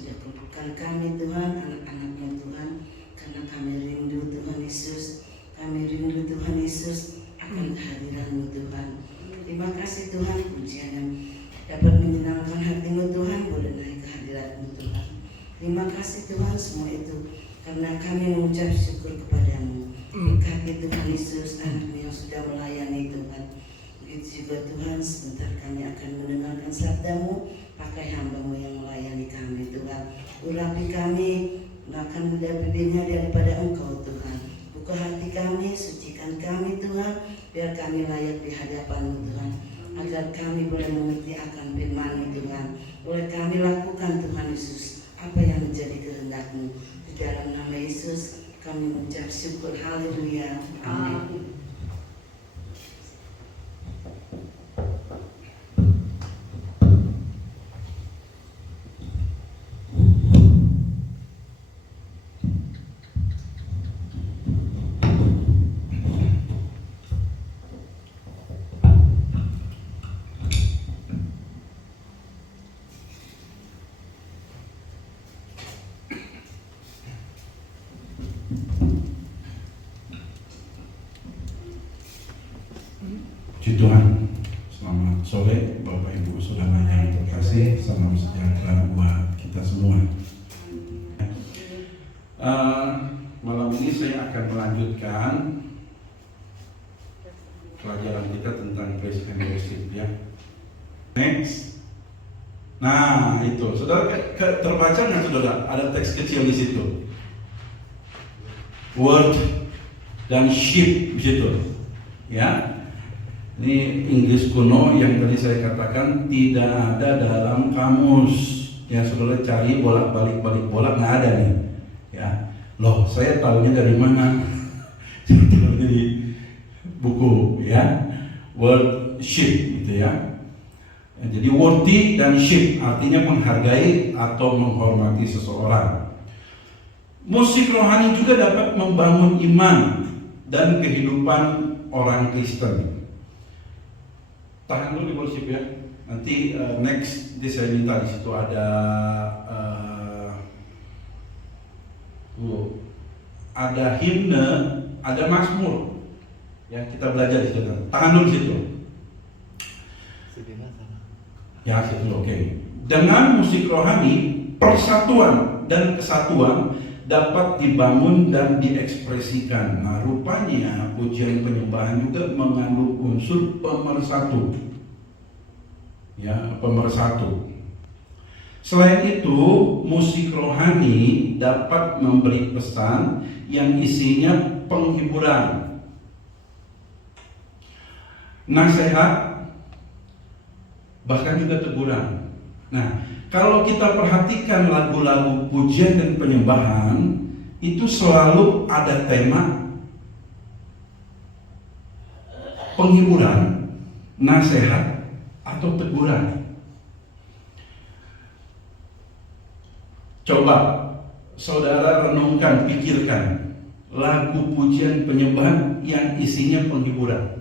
sudah kumpulkan kami Tuhan, anak-anak-Nya Tuhan, karena kami rindu Tuhan Yesus. Kami rindu Tuhan Yesus akan kehadiran-Mu Tuhan. Terima kasih Tuhan, pujian yang dapat menyenangkan hati-Mu Tuhan, boleh naik kehadiran-Mu Tuhan. Terima kasih Tuhan semua itu karena kami mengucap syukur kepadamu. Berkati Tuhan Yesus, anak-Mu yang sudah melayani Tuhan. Begitu juga Tuhan, sebentar kami akan mendengarkan sabda-Mu, pakai hamba-Mu yang melayani kami Tuhan. Urapi kami, akan mudah bibirnya daripada Engkau Tuhan. Buka hati kami, sucikan kami Tuhan, biar kami layak di hadapan-Mu Tuhan, agar kami boleh mengerti akan firman-Mu Tuhan. Boleh kami lakukan Tuhan Yesus apa yang menjadi kehendak-Mu. Di dalam nama Yesus kami mengucap syukur. Haleluya. Amin. Puji Tuhan, selamat sore Bapak Ibu Saudara yang terkasih, salam sejahtera buat kita semua. Malam ini saya akan melanjutkan pelajaran kita tentang praise and worship ya. Next. Nah itu, saudara terbaca nggak saudara? Ada teks kecil di situ. Word dan sheep gitu, ya. Ini Inggris kuno yang tadi saya katakan tidak ada dalam kamus. Ya saudara cari bolak-balik nggak ada nih. Ya, loh saya tahunya dari mana? Dari buku ya, worship gitu ya. Jadi worthy dan ship artinya menghargai atau menghormati seseorang. Musik rohani juga dapat membangun iman dan kehidupan orang Kristen. Tahan dulu di worship ya. Nanti next saya minta di situ ada himne, ada mazmur. Ya kita belajar di situ. Tahan dulu di situ. Ya situ oke. Dengan musik rohani, persatuan dan kesatuan dapat dibangun dan diekspresikan. Nah, rupanya pujian penyembahan juga mengandung unsur pemersatu. Ya, pemersatu. Selain itu, musik rohani dapat memberi pesan yang isinya penghiburan, nasihat, bahkan juga teguran. Nah, kalau kita perhatikan lagu-lagu pujian dan penyembahan, itu selalu ada tema penghiburan, nasihat, atau teguran. Coba saudara renungkan, pikirkan lagu pujian penyembahan yang isinya penghiburan.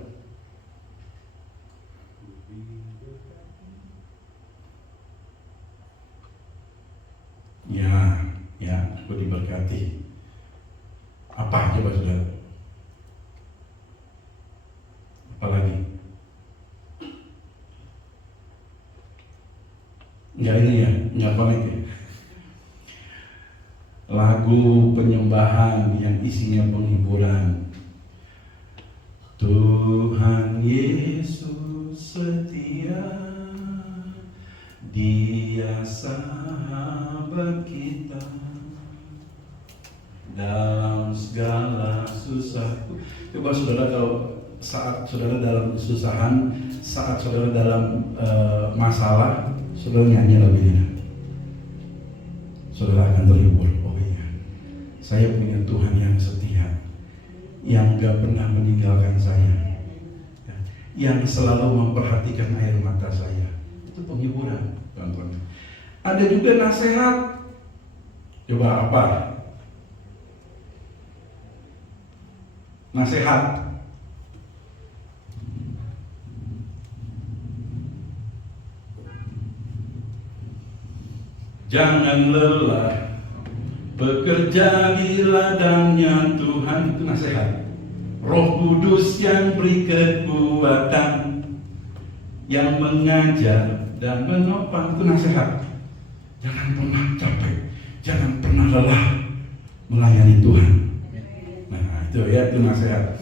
Ya, aku diberkati. Apa coba saudara? Apalagi? Enggak ini ya, enggak connect ya. Lagu penyembahan yang isinya penghiburan. Tuhan Yesus setia, Dia sahabat kita dalam segala susahku. Coba saudara kalau saat saudara dalam kesusahan, saat saudara dalam masalah, saudara nyanyi lagu ini, saudara akan terhibur. Oh iya, saya punya Tuhan yang setia, yang gak pernah meninggalkan saya, yang selalu memperhatikan air mata saya. Itu penghiburan, teman-teman. Ada juga nasihat. Coba apa? Nasihat. Jangan lelah bekerja di ladangnya Tuhan. Itu nasihat. Roh Kudus yang beri kekuatan, yang mengajar dan menopang. Itu nasihat. Jangan pernah capek, jangan pernah lelah melayani Tuhan. Nah itu ya, itu nasihat.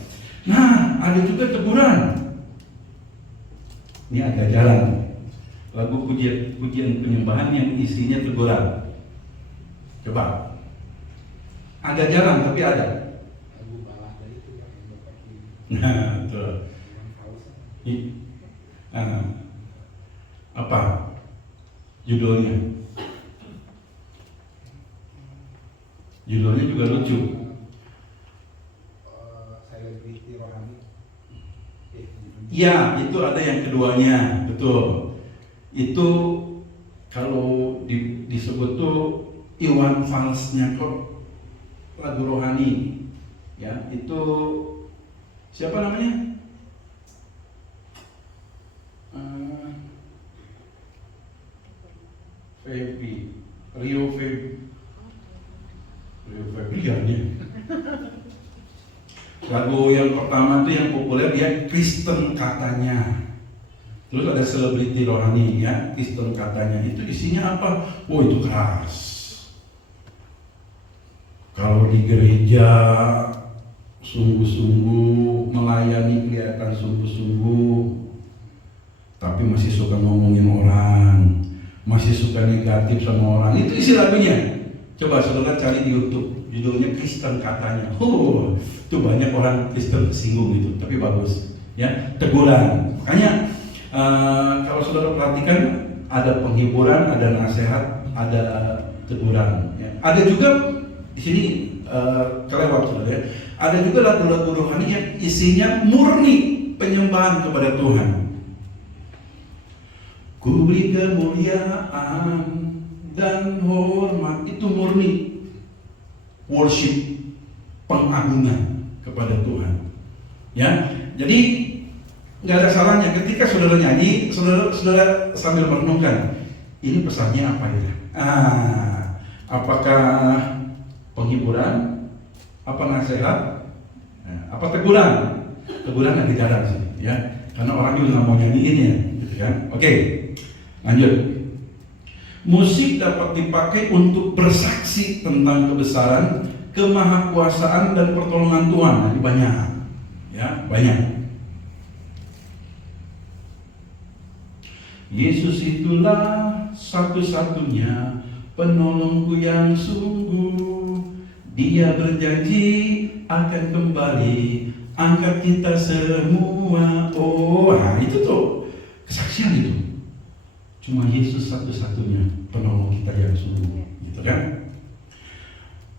Nah ada juga teguran. Ini agak jalan. Lagu pujian penyembahan yang isinya teguran. Coba. Agak jarang tapi ada. Nah, betul. Apa judulnya? Judulnya juga lucu. Selebriti rohani. Ya, itu ada yang keduanya, betul. Itu kalau disebut tuh Iwan Falsnya kok lagu rohani. Ya, itu siapa namanya? Rio Febrian ya. Lagu yang pertama itu yang populer dia Kristen Katanya. Terus ada selebriti rohani ya, Kristen Katanya. Itu isinya apa? Oh itu keras. Kalau di gereja sungguh-sungguh melayani, kelihatan sungguh-sungguh, tapi masih suka ngomongin orang, masih suka negatif sama orang. Itu isi lagunya. Coba saudara cari di YouTube, judulnya Kristen Katanya. Itu banyak orang Kristen tersinggung gitu, tapi bagus. Ya, teguran. Makanya kalau saudara perhatikan ada penghiburan, ada nasihat, ada teguran. Ya. Ada juga di sini kelewat saudara. Ya. Ada juga lagu-lagu rohani yang isinya murni penyembahan kepada Tuhan. Ku beri kemuliaan dan hormat, itu murni worship, pengagungan kepada Tuhan. Ya, jadi nggak ada salahnya ketika saudara nyanyi, saudara sambil merenungkan, ini pesannya apa ya? Apakah penghiburan, apa nasihat, apa teguran? Teguran ada jarang sih, ya, karena orang juga nggak mau nyanyiin ya, gitu kan? Oke, lanjut. Musik dapat dipakai untuk bersaksi tentang kebesaran, kemahakuasaan dan pertolongan Tuhan. Nah, ini banyak, ya, banyak. Yesus itulah satu-satunya penolongku yang sungguh. Dia berjanji akan kembali angkat kita semua. Nah itu tuh kesaksian itu. Cuma Yesus satu-satunya penolong kita yang sungguh, gitu kan?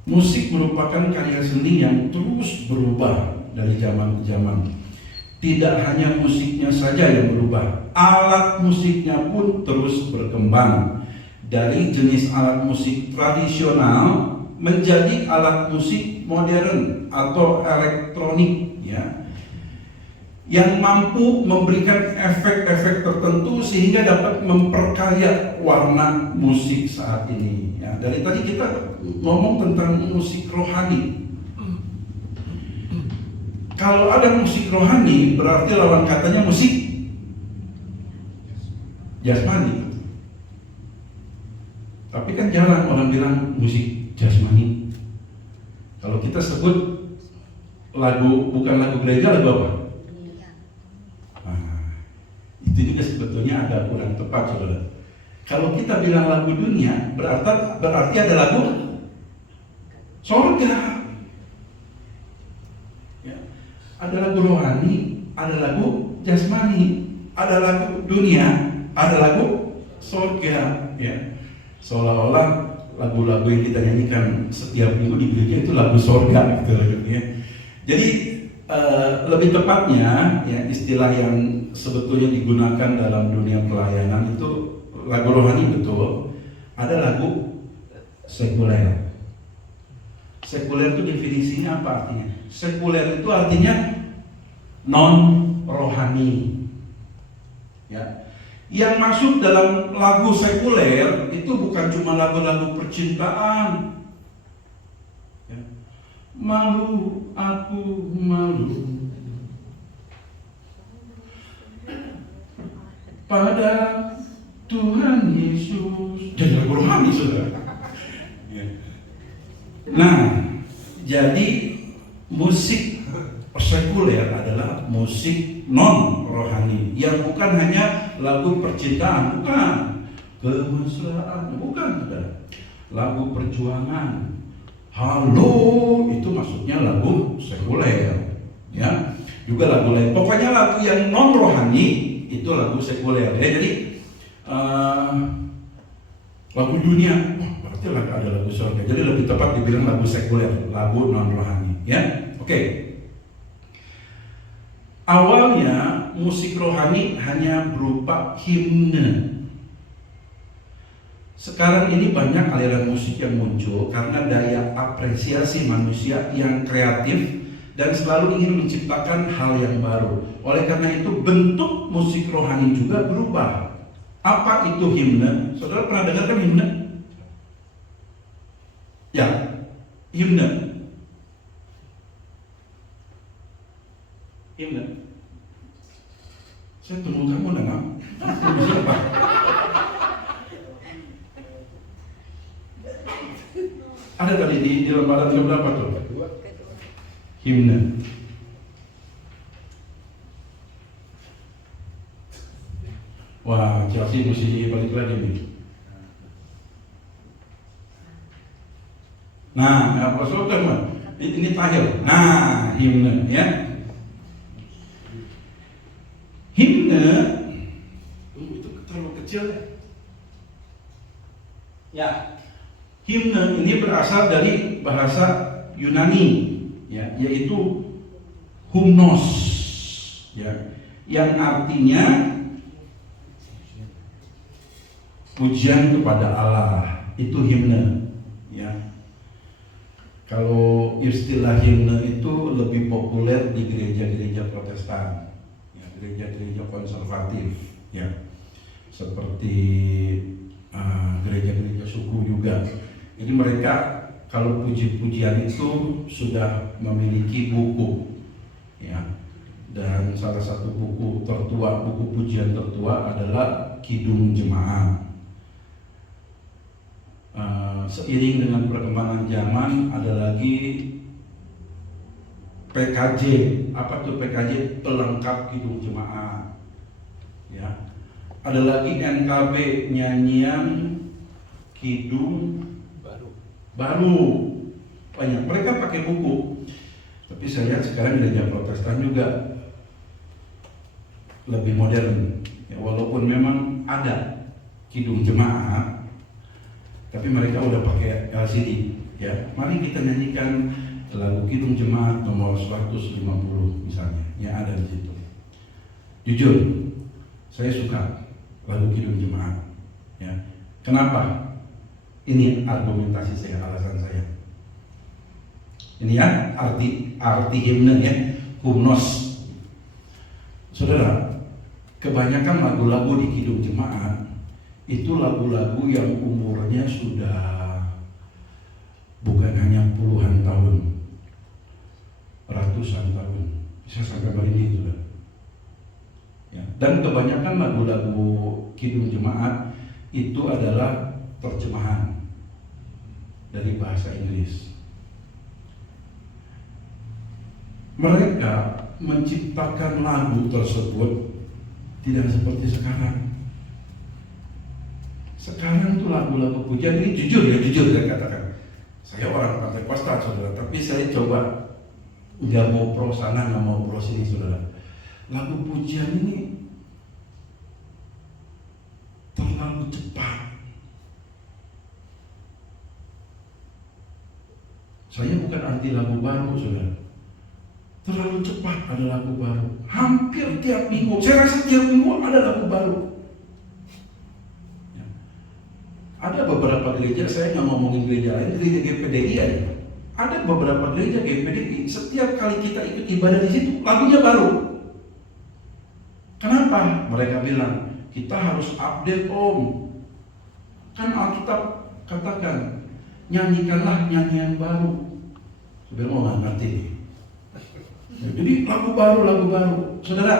Musik merupakan karya seni yang terus berubah dari zaman ke zaman. Tidak hanya musiknya saja yang berubah, alat musiknya pun terus berkembang. Dari jenis alat musik tradisional menjadi alat musik modern atau elektronik, ya, yang mampu memberikan efek-efek tertentu sehingga dapat memperkaya warna musik saat ini. Ya, dari tadi kita ngomong tentang musik rohani. Kalau ada musik rohani, berarti lawan katanya musik jasmani. Tapi kan jarang orang bilang musik jasmani. Kalau kita sebut lagu, bukan lagu gereja, lagu apa? Itu juga sebetulnya agak kurang tepat, saudara. Kalau kita bilang lagu dunia, berarti ada lagu sorga. Ya. Ada lagu rohani, ada lagu jasmani, ada lagu dunia, ada lagu sorga. Ya. Seolah-olah lagu-lagu yang kita nyanyikan setiap minggu di gereja itu lagu sorga, gitu ya. Jadi lebih tepatnya, ya, istilah yang sebetulnya digunakan dalam dunia pelayanan itu lagu rohani, betul. Ada lagu sekuler. Sekuler itu definisinya apa artinya? Sekuler itu artinya non rohani. Ya. Yang masuk dalam lagu sekuler itu bukan cuma lagu-lagu percintaan. Ya. Malu, aku malu pada Tuhan Yesus. Jadi lagu rohani, saudara. Nah, jadi musik sekuler adalah musik non rohani yang bukan hanya lagu percintaan, bukan, kemesraan, bukan, saudara. Lagu perjuangan, halo, itu maksudnya lagu sekuler, ya. Juga lagu lain. Pokoknya lagu yang non rohani itu lagu sekuler. Ya, jadi lagu dunia, berarti ada lagu surga. Jadi lebih tepat dibilang lagu sekuler, lagu non rohani. Ya, oke. Awalnya musik rohani hanya berupa himne. Sekarang ini banyak aliran musik yang muncul karena daya apresiasi manusia yang kreatif dan selalu ingin menciptakan hal yang baru. Oleh karena itu bentuk musik rohani juga berubah. Apa itu himne? Saudara pernah dengar kan himne? Ya, himne. Himne. Saya tunggu kamu Nana. Tunggu siapa? Ada tadi di lembaran keberapa tuh? Himne. Wah, Chelsea mesti balik lagi nih. Nah, apa saudara? Ini tahil. Nah, himne ya. Himne itu terlalu kecil ya. Ya, himne ini berasal dari bahasa Yunani, ya, yaitu humnos, ya, yang artinya pujian kepada Allah. Itu himne, ya. Kalau istilah himne itu lebih populer di gereja-gereja Protestan. Gereja-gereja konservatif, ya, seperti gereja-gereja suku juga. Jadi mereka kalau puji-pujian itu sudah memiliki buku, ya, dan salah satu buku tertua, buku pujian tertua adalah Kidung Jemaat. Seiring dengan perkembangan zaman ada lagi PKJ. Apa tuh PKJ? Pelengkap Kidung Jemaat. Ya. Ada lagi NKB, nyanyian Kidung baru. Banyak. Mereka pakai buku. Tapi saya lihat sekarang gereja Protestan juga lebih modern. Ya, walaupun memang ada Kidung Jemaat, tapi mereka udah pakai LCD. Ya, mari kita nyanyikan lagu Kidung Jemaat nomor 150 misalnya, yang ada di situ. Jujur, saya suka lagu Kidung Jemaat. Ya, kenapa? Ini argumentasi saya, alasan saya. Ini ya arti himne ya, humnos. Saudara, kebanyakan lagu-lagu di Kidung Jemaat itu lagu-lagu yang umurnya sudah bukan hanya puluhan tahun, ratusan tahun, bisa sampai merinding sudah. Ya. Dan kebanyakan lagu-lagu Kidung Jemaat itu adalah terjemahan dari bahasa Inggris. Mereka menciptakan lagu tersebut tidak seperti sekarang. Sekarang tuh lagu-lagu pujian ini jujur saya katakan. Saya orang Pantekosta, saudara, tapi saya coba nggak mau pro sana, nggak mau pro sini, saudara. Lagu pujian ini terlalu cepat. Saya bukan anti lagu baru, saudara. Terlalu cepat ada lagu baru. Hampir tiap minggu, saya rasa tiap minggu ada lagu baru. Ada beberapa gereja, saya nggak ngomongin gereja lain, gereja GPDI aja. Ada beberapa gereja GPDI, setiap kali kita ikut ibadah di situ, lagunya baru. Kenapa? Mereka bilang, Kita harus update Om. Kan Alkitab katakan, nyanyikanlah nyanyian baru. Sebenarnya mau nggak ngerti nih. Jadi lagu baru. Saudara,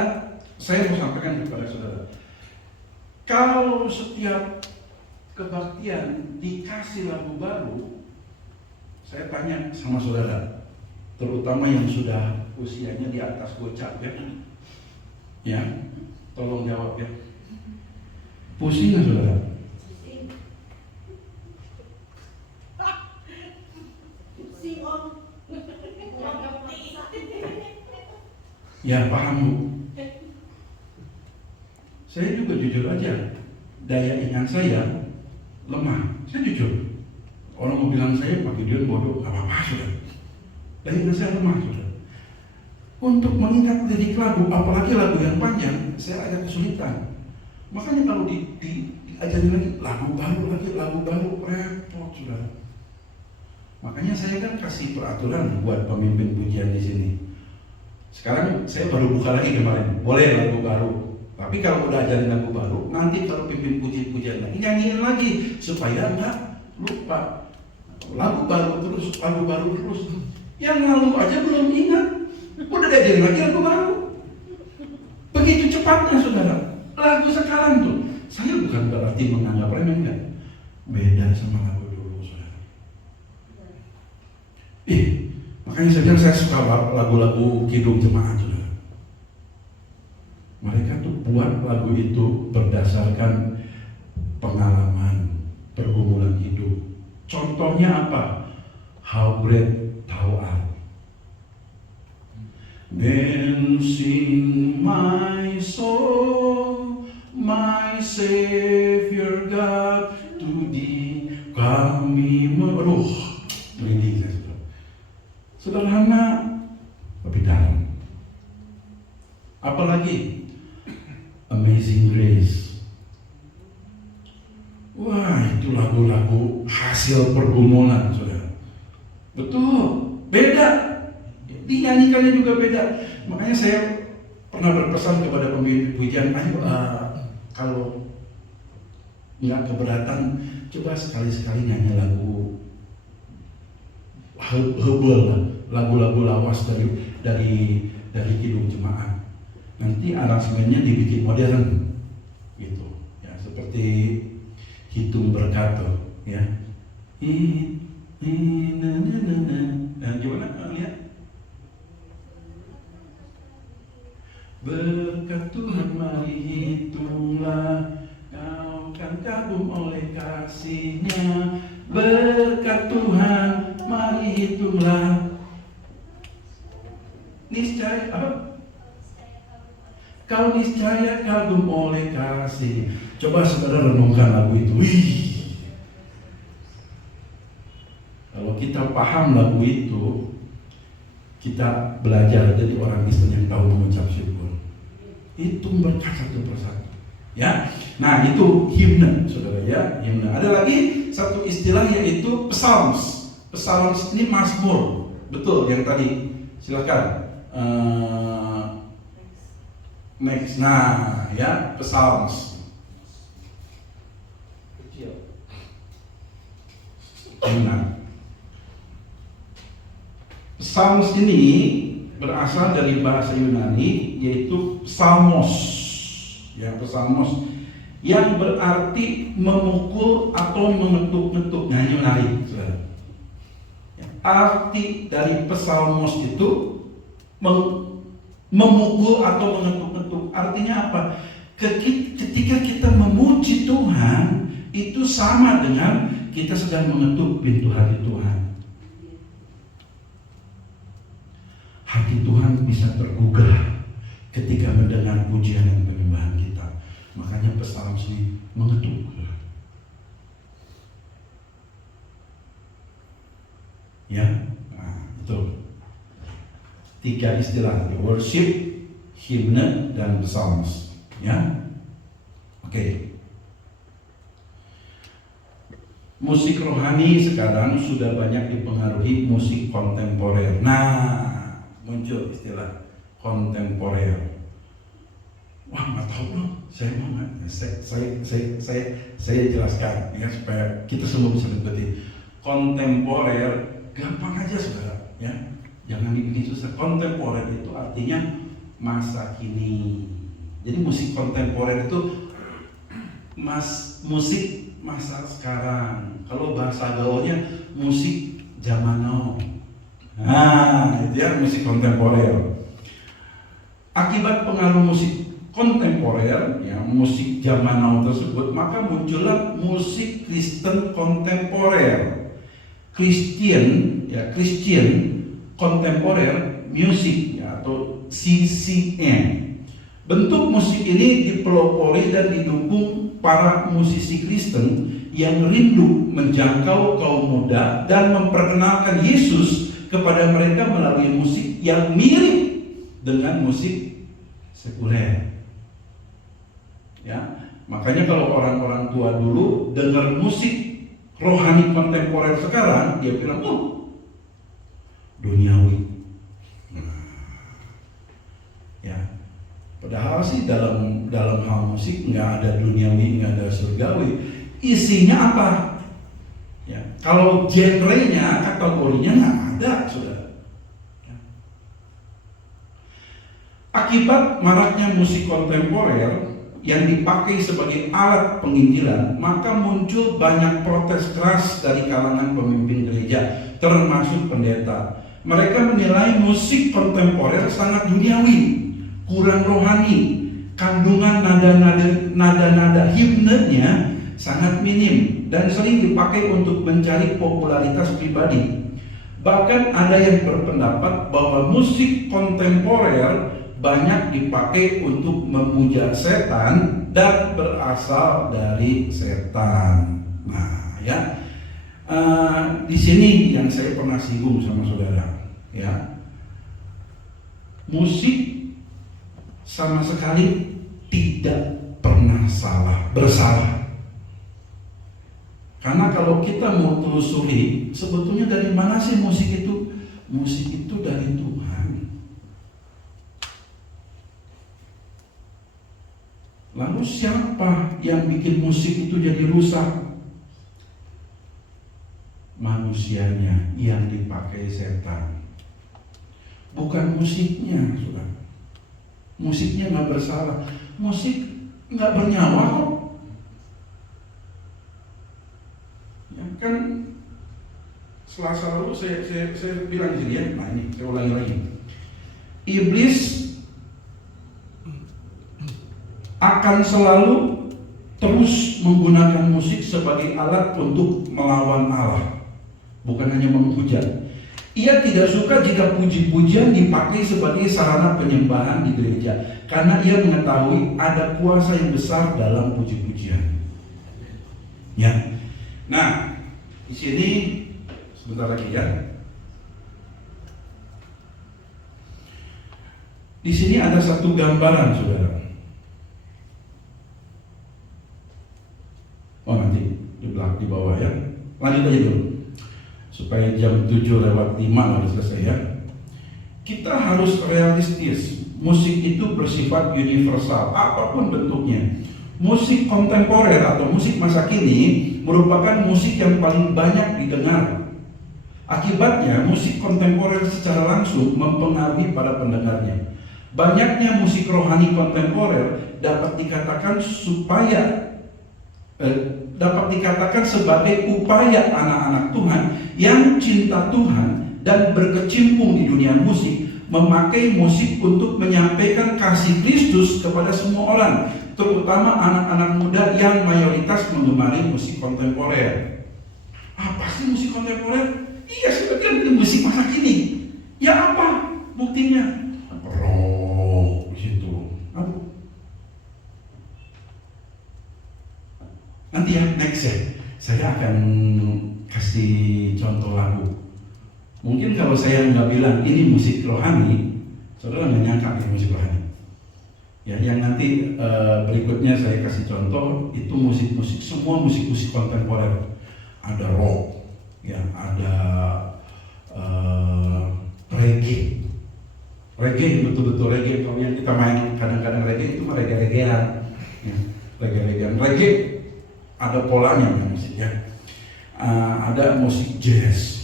saya mau sampaikan kepada saudara. Kalau setiap kebaktian dikasih lagu baru, saya tanya sama saudara, terutama yang sudah usianya di atas gocap ya, tolong jawab ya. Pusing nggak saudara? Pusing Om. Ya paham Bu. Saya juga jujur aja, daya ingat saya lemah. Saya jujur. Orang mau bilang saya Pak Gideon bodoh, gak apa-apa saudara. Daya ingat saya lemah saudara. Untuk mengingat lirik lagu, apalagi lagu yang panjang, saya agak kesulitan. Makanya kalau diajarin lagi lagu baru repot saudara. Makanya saya kan kasih peraturan buat pemimpin pujian di sini. Sekarang saya baru buka lagi kemarin, boleh lagu baru. Tapi kalau udah ajarin lagu baru, nanti kalau pimpin pujian lagi, nyanyiin lagi supaya nggak lupa. Lagu baru terus. Yang lalu aja belum ingat, udah diajarin lagi lagu baru. Begitu cepatnya saudara. Lagu sekarang tuh, saya bukan berarti menganggap remeh, enggak. Beda sama lagu dulu saudara. Makanya saya bilang saya suka lagu-lagu kidung jemaat saudara. Mereka tuh buat lagu itu berdasarkan pengalaman, pergumulan hidup. Contohnya apa? How great thou art. Then sing my soul, my Savior God, to thee kami merinding saya saudara. Sederhana tapi dalam. Apalagi Amazing Grace. Wah, itu lagu-lagu hasil pergumulan saudara. Betul, beda. Dinyanyikannya juga beda. Makanya saya pernah berpesan kepada pemimpin pujian, ayo kalau nggak keberatan, coba sekali-sekali nyanyi lagu hebel lah, lagu-lagu lawas dari kidung jemaat. Nanti aransemennya dibikin modern, gitu. Ya seperti hitung berkato, ya. Nah, gimana lihat? Berkat Tuhan mari hitunglah, kau kan kagum oleh kasih-Nya. Berkat Tuhan mari hitunglah, niscaya apa? Kau niscaya kagum oleh kasih. Coba saudara renungkan lagu itu. Wih. Kalau kita paham lagu itu, kita belajar jadi orang Kristen yang tahu mengucap syukur. Itu berkat satu persatu. Ya. Nah, itu himne, saudara ya. Himne. Ada lagi satu istilah yaitu psalms. Psalms ini mazmur. Betul yang tadi. Silakan. Next. Nah, ya, psalms. Kecil. Himne. Psalms ini berasal dari bahasa Yunani yaitu psalmos, ya psalmos, yang berarti memukul atau mengetuk-ngetuk. Nah, ini menarik, saudara. Arti dari psalmos itu memukul atau mengetuk-ngetuk. Artinya apa? Ketika kita memuji Tuhan, itu sama dengan kita sedang mengetuk pintu hati Tuhan. Hati Tuhan bisa tergugah ketika mendengar pujian dan penyembahan kita. Makanya psalms ini mengetuk. Ya, nah, itu 3 istilah: worship, himne, dan psalms. Ya, oke. Musik rohani sekarang sudah banyak dipengaruhi musik kontemporer. Nah, muncul istilah kontemporer. Wah, nggak tahu dong. Saya mau nggak? Saya jelaskan ya supaya kita semua bisa mengerti. Kontemporer gampang aja saudara, ya. Jangan dibikin susah. Kontemporer itu artinya masa kini. Jadi musik kontemporer itu musik masa sekarang. Kalau bahasa gaulnya musik zaman now. Nah, itu ya musik kontemporer. Akibat pengaruh musik kontemporer, ya musik zaman now tersebut, maka muncullah musik Kristen kontemporer. Christian contemporary music ya, atau CCM. Bentuk musik ini dipelopori dan didukung para musisi Kristen yang rindu menjangkau kaum muda dan memperkenalkan Yesus kepada mereka melalui musik yang mirip dengan musik sekuler. Ya, makanya kalau orang-orang tua dulu dengar musik rohani kontemporer sekarang, dia bilang, duniawi. Ya, padahal sih dalam hal musik nggak ada duniawi, nggak ada surgawi. Isinya apa? Ya, kalau genrenya, kategorinya nggak ada, sudah. Ya. Akibat maraknya musik kontemporer yang dipakai sebagai alat penginjilan, maka muncul banyak protes keras dari kalangan pemimpin gereja, termasuk pendeta. Mereka menilai musik kontemporer sangat duniawi, kurang rohani, kandungan nada-nada himnenya sangat minim dan sering dipakai untuk mencari popularitas pribadi. Bahkan ada yang berpendapat bahwa musik kontemporer banyak dipakai untuk memuja setan dan berasal dari setan. Nah, ya, di sini yang saya pernah singgung sama saudara, ya, musik sama sekali tidak pernah bersalah. Karena kalau kita mau telusuri, sebetulnya dari mana sih musik itu? Musik itu dari Tuhan. Lalu siapa yang bikin musik itu jadi rusak? Manusianya yang dipakai setan. Bukan musiknya, saudara. Musiknya nggak bersalah. Musik nggak bernyawa kok. Ya kan, Selasa lalu saya bilang di sini ya. Nah ini saya ulangi lagi. Iblis akan selalu terus menggunakan musik sebagai alat untuk melawan Allah, bukan hanya menghujat. Ia tidak suka jika puji-pujian dipakai sebagai sarana penyembahan di gereja, karena ia mengetahui ada kuasa yang besar dalam puji-pujian. Ya, nah di sini sebentar lagi ya. Di sini ada satu gambaran, saudara. Oh nanti di bawah ya. Lanjut aja dulu supaya jam 7:05 harus selesai ya. Kita harus realistis. Musik itu bersifat universal, apapun bentuknya. Musik kontemporer atau musik masa kini merupakan musik yang paling banyak didengar. Akibatnya musik kontemporer secara langsung mempengaruhi para pendengarnya. Banyaknya musik rohani kontemporer dapat dikatakan sebagai upaya anak-anak Tuhan yang cinta Tuhan dan berkecimpung di dunia musik, memakai musik untuk menyampaikan kasih Kristus kepada semua orang, terutama anak-anak muda yang mayoritas mengemari musik kontemporer. Apa sih musik kontemporer? Iya, sebagian itu musik masa kini. Ya apa buktinya? Rock gitu. Nanti ya, next ya, saya akan kasih contoh lagu. Mungkin kalau saya nggak bilang ini musik rohani, saudara nggak nyangka ini musik rohani. Ya, yang nanti berikutnya saya kasih contoh itu musik-musik, semua musik-musik kontemporer. Ada rock, ya, ada reggae, Reggae, betul-betul reggae. Kalau yang kita main kadang-kadang reggae itu mah reggae-reggaean. Ya, reggae-reggaean. Reggae ada polanya ya musiknya. Ada musik jazz.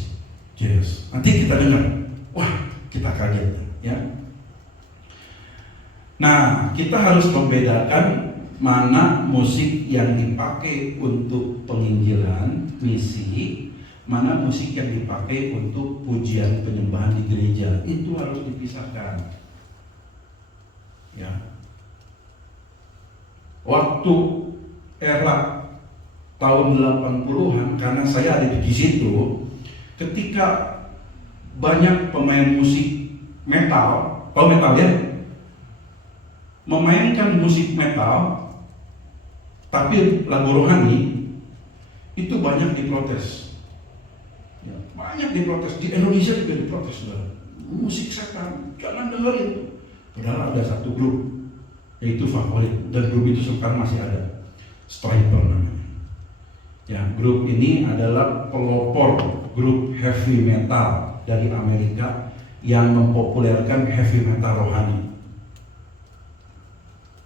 Nanti kita dengar, wah kita kaget ya. Nah, kita harus membedakan mana musik yang dipakai untuk penginjilan, misi, mana musik yang dipakai untuk pujian penyembahan di gereja. Itu harus dipisahkan. Ya. Waktu era tahun 80-an, karena saya ada di situ, ketika banyak pemain musik metal, tahu metal ya? Memainkan musik metal, tapi lagu rohani, itu banyak diprotes. Ya, banyak diprotes. Di Indonesia juga diprotes. Musik setan, jangan dengerin. Padahal ada satu grup, yaitu favorit, dan grup itu sekarang masih ada, Stryper namanya. Ya, grup ini adalah pelopor grup heavy metal dari Amerika yang mempopulerkan heavy metal rohani.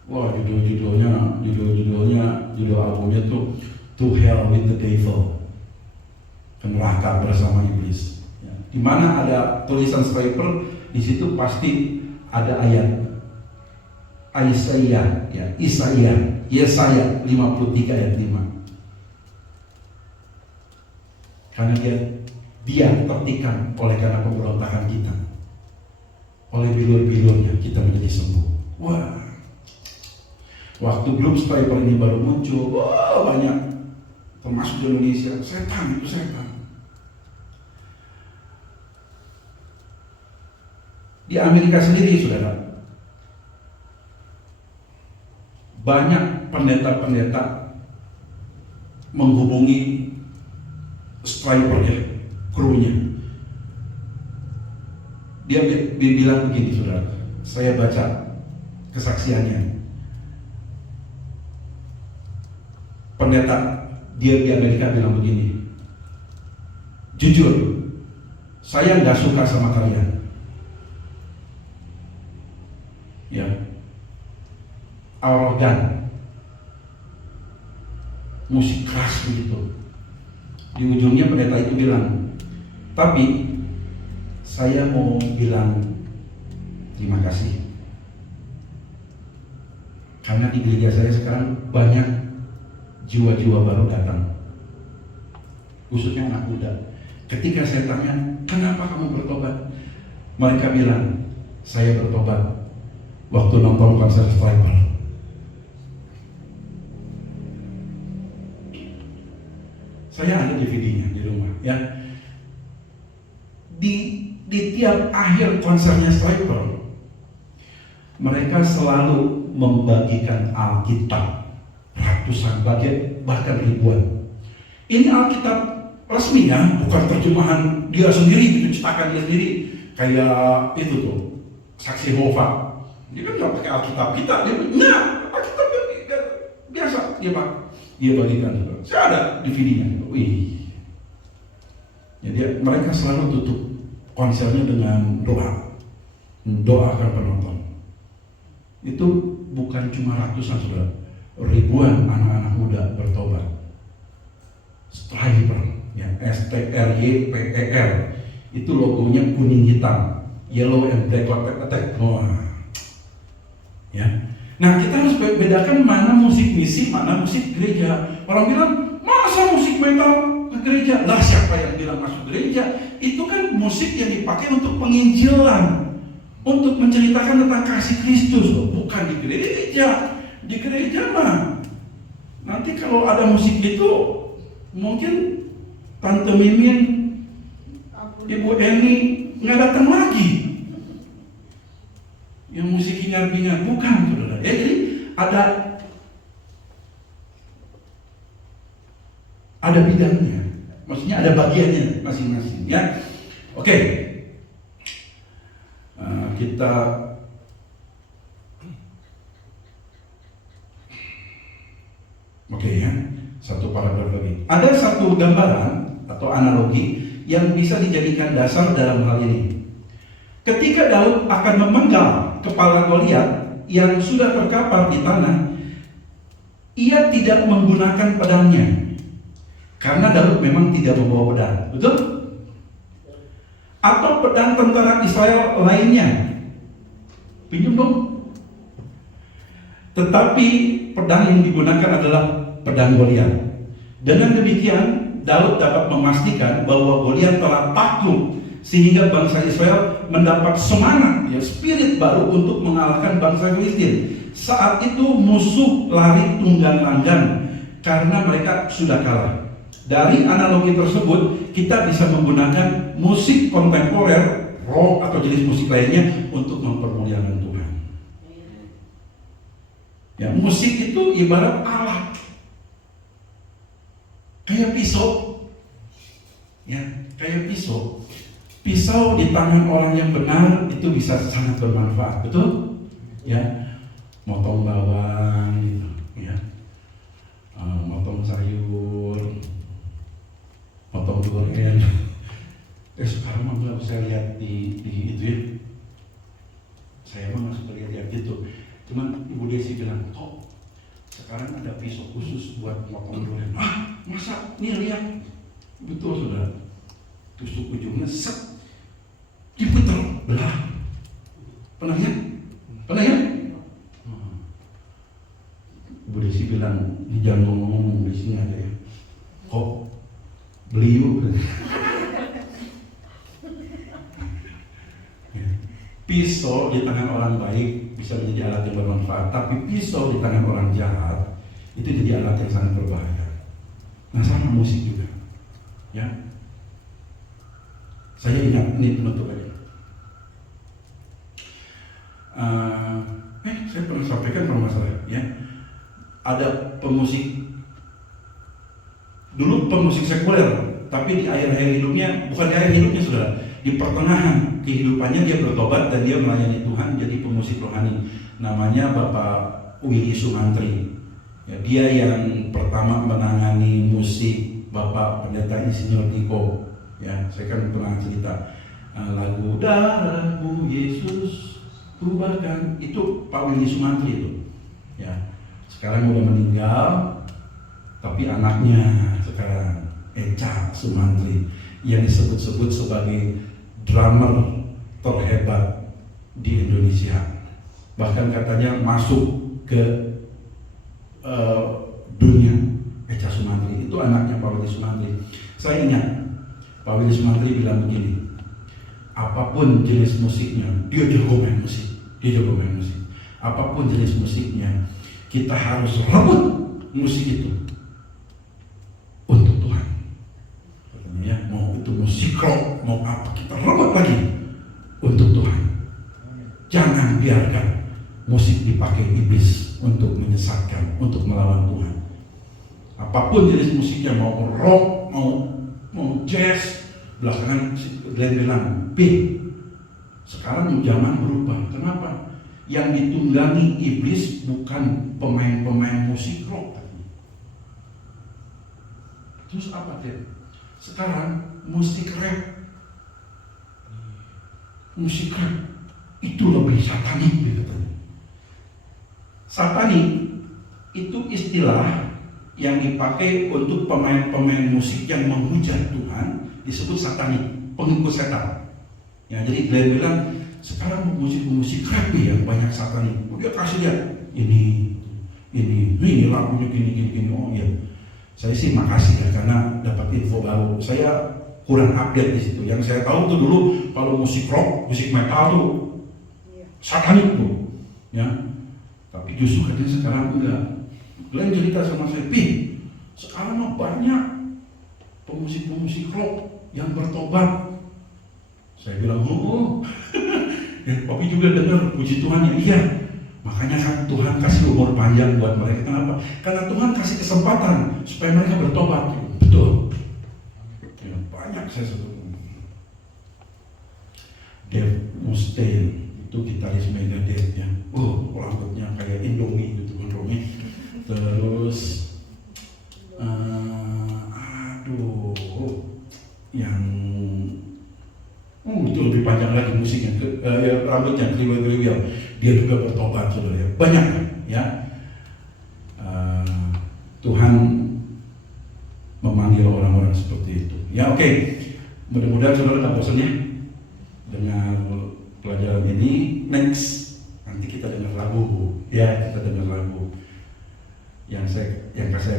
Wah, judul albumnya tuh To Hell with the Devil, neraka bersama iblis. Ya. Di mana ada tulisan Stryper, di situ pasti ada ayat Yesaya 53 ayat 5. Karena dia tertikam oleh karena pemberontakan kita, oleh bilur-bilurnya kita menjadi sembuh. Wah, waktu grup Stryper ini baru muncul, wah banyak, termasuk di Indonesia, setan itu setan. Di Amerika sendiri, saudara, banyak pendeta-pendeta menghubungi Stryper ya, krunya. Dia bilang begini, saudara, saya baca kesaksiannya. Pendeta dia di Amerika bilang begini, jujur, saya nggak suka sama kalian. Ya, arogan, musik keras begitu. Di ujungnya pendeta itu bilang, tapi saya mau bilang terima kasih, karena di gereja saya sekarang banyak jiwa-jiwa baru datang, khususnya anak muda. Ketika saya tanya, kenapa kamu bertobat? Mereka bilang, saya bertobat waktu nonton konser Stryper. Saya ada DVD-nya di rumah, ya. Di tiap akhir konsernya Stryper, mereka selalu membagikan Alkitab, ratusan bagian, bahkan ribuan. Ini Alkitab resmi ya, bukan terjemahan dia sendiri, gitu, cetakan dia sendiri, kayak itu tuh, Saksi Yehova. Dia kan nggak pakai Alkitab kita, dia enggak, Alkitab biasa dia bagikan juga. Saya ada DVD-nya. Wih. Jadi mereka selalu tutup konsernya dengan doa, doakan penonton. Itu bukan cuma ratusan, saudara, ribuan anak-anak muda bertobat. Stryper, ya, STRYPER, itu logonya kuning hitam, yellow and black attack. Wah, ya. Nah, kita harus bedakan mana musik misi, mana musik gereja. Orang bilang, masa musik metal ke gereja? Lah, siapa yang bilang masuk gereja? Itu kan musik yang dipakai untuk penginjilan, untuk menceritakan tentang kasih Kristus, bukan di gereja. Di gereja mah, nanti kalau ada musik itu, mungkin Tante Mimin, Ibu Eni nggak datang lagi. Yang musik hingar-bingar, bukan, saudara. Ya, jadi ada bidangnya, maksudnya ada bagiannya masing-masing, ya. Oke, kita ya, satu paragraf lagi. Ada satu gambaran atau analogi yang bisa dijadikan dasar dalam hal ini. Ketika Daud akan memenggal kepala Goliat yang sudah terkapar di tanah, ia tidak menggunakan pedangnya. Karena Daud memang tidak membawa pedang, betul? Atau pedang tentara Israel lainnya. Pinjam dong. Tetapi pedang yang digunakan adalah pedang Goliat. Dengan demikian, Daud dapat memastikan bahwa Goliat telah takluk, sehingga bangsa Israel mendapat semangat, spirit baru untuk mengalahkan bangsa Filistin. Saat itu musuh lari tunggang-langgang karena mereka sudah kalah. Dari analogi tersebut, kita bisa menggunakan musik kontemporer, rock atau jenis musik lainnya untuk mempermuliakan Tuhan. Ya, musik itu ibarat alat, kayak pisau, ya, kayak pisau. Pisau di tangan orang yang benar itu bisa sangat bermanfaat, betul? Ya, motong bawang, gitu, ya, motong sayur, motong durian. Sekarang mah saya lihat di itu ya, saya mah nggak suka lihat gitu. Cuman Ibu Desi bilang, kok sekarang ada pisau khusus buat motong durian? Masa? Nih lihat, betul saudara. Tusuk ujungnya set, diputar, belah. Pernah lihat? Pernah ya? Ibu Desi bilang, ini jangan ngomong di sini aja ya. Kok beliau? Pisau di tangan orang baik bisa menjadi alat yang bermanfaat, tapi pisau di tangan orang jahat itu jadi alat yang sangat berbahaya. Nah, sama musik juga, ya. Saya ingat, ini penutup aja. Saya pernah sampaikan permasalahan, ya. Ada pemusik, dulu pemusik sekuler, tapi di akhir-akhir hidupnya, bukan di akhir hidupnya saudara, di pertengahan kehidupannya dia bertobat dan dia melayani Tuhan jadi pemusik rohani. Namanya Bapak Willy Sumantri. Ya, dia yang pertama menangani musik Bapak Pendeta Insinyur Diko. Ya, saya kan pernah cerita lagu Darahmu Yesus Ubahkan, itu Pak Willy Sumantri itu. Ya, sekarang udah meninggal, tapi anaknya sekarang Eca Sumantri yang disebut-sebut sebagai drummer terhebat di Indonesia. Bahkan katanya masuk ke dunia. Eca Sumantri itu anaknya Pak Willy Sumantri. Saya ingat Pak Willy Sumantri bilang begini, apapun jenis musiknya, dia jago main musik. Apapun jenis musiknya, kita harus rebut musik itu untuk Tuhan. Ya, mau itu musik rock, mau apa, kita rebut lagi untuk Tuhan. Jangan biarkan musik dipakai iblis untuk menyesatkan, untuk melawan Tuhan. Apapun jenis musiknya, mau rock, mau jazz, belakangan Glenn bilang, sekarang zaman berubah. Kenapa? Yang ditunggangi iblis bukan pemain-pemain musik rock. Terus apa dia? Sekarang musik rap itu lebih satanik gitu. Satanik itu istilah yang dipakai untuk pemain-pemain musik yang menghujat Tuhan, disebut satanik, pengikut setan. Ya, jadi Glenn bilang sekarang musik rap yang banyak satanik. Dia kasih lihat ini lagunya gini. Oh iya. Saya sih makasih ya karena dapat info baru. Saya kurang update di situ. Yang saya tahu tuh dulu kalau musik rock, musik metal tuh satanik tuh, ya. Tapi justru katanya sekarang enggak. Glenn cerita sama saya, sekarang mah banyak pemusik rock yang bertobat. Saya bilang, Papi juga dengar, puji Tuhan ya, iya. Makanya kan Tuhan kasih umur panjang buat mereka. Kenapa? Karena Tuhan kasih kesempatan supaya mereka bertobat. Betul. Ya, banyak saya sebutkan. Dave Mustaine itu gitaris Megadeth ya. Rambutnya kayak Indomie gitu, Indomie. Terus, yang itu lebih panjang lagi musiknya, rambutnya kriwil-kriwil. Dia juga bertobat, saudara ya. Banyak ya. Tuhan memanggil orang-orang seperti itu. Ya oke. Mudah-mudahan saudara tak bosan ya dengan pelajaran ini. Next, nanti kita dengar lagu. Ya, kita dengar lagu yang saya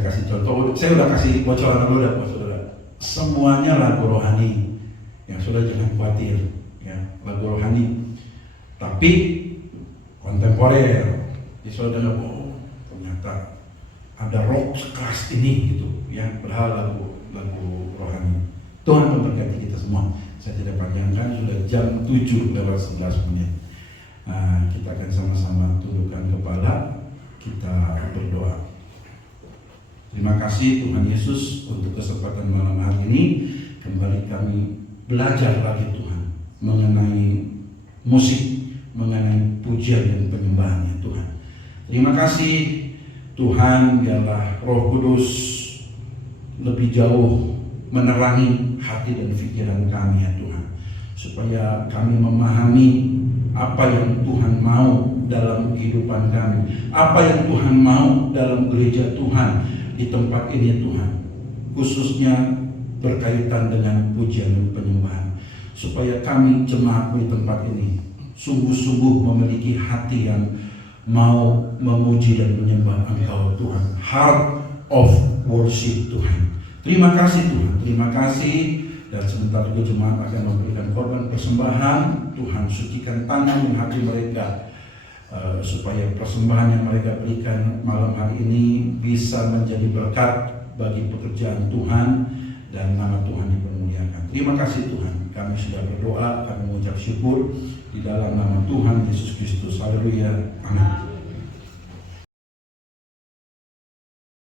kasih contoh. Saya udah kasih bocoran dulu ya, saudara. Semuanya lagu rohani. Yang saudara jangan khawatir, ya, lagu rohani. Tapi kontemporer. Jadi saudara dengar, oh ternyata ada rock keras ini gitu, ya, padahal lagu rohani. Tuhan memberkati kita semua. Saya tidak panjangkan, sudah jam 7:11. Kita akan sama-sama tundukkan kepala, kita berdoa. Terima kasih Tuhan Yesus untuk kesempatan malam hari ini. Kembali kami belajar lagi Tuhan mengenai musik, mengenai pujian dan penyembahan Tuhan. Terima kasih Tuhan, biarlah Roh Kudus lebih jauh menerangi hati dan pikiran kami ya Tuhan, supaya kami memahami apa yang Tuhan mau dalam kehidupan kami, apa yang Tuhan mau dalam gereja Tuhan di tempat ini ya Tuhan, khususnya berkaitan dengan pujian dan penyembahan, supaya kami jemaat di tempat ini sungguh-sungguh memiliki hati yang mau memuji dan menyembah Engkau Tuhan, heart of worship Tuhan. Terima kasih Tuhan, terima kasih. Dan sebentar lagi jemaat akan memberikan korban persembahan. Tuhan sucikan tangan dan hati mereka, supaya persembahan yang mereka berikan malam hari ini bisa menjadi berkat bagi pekerjaan Tuhan dan nama Tuhan dipermuliakan. Terima kasih Tuhan, kami sudah berdoa, kami mengucap syukur di dalam nama Tuhan Yesus Kristus. Haleluya, amin.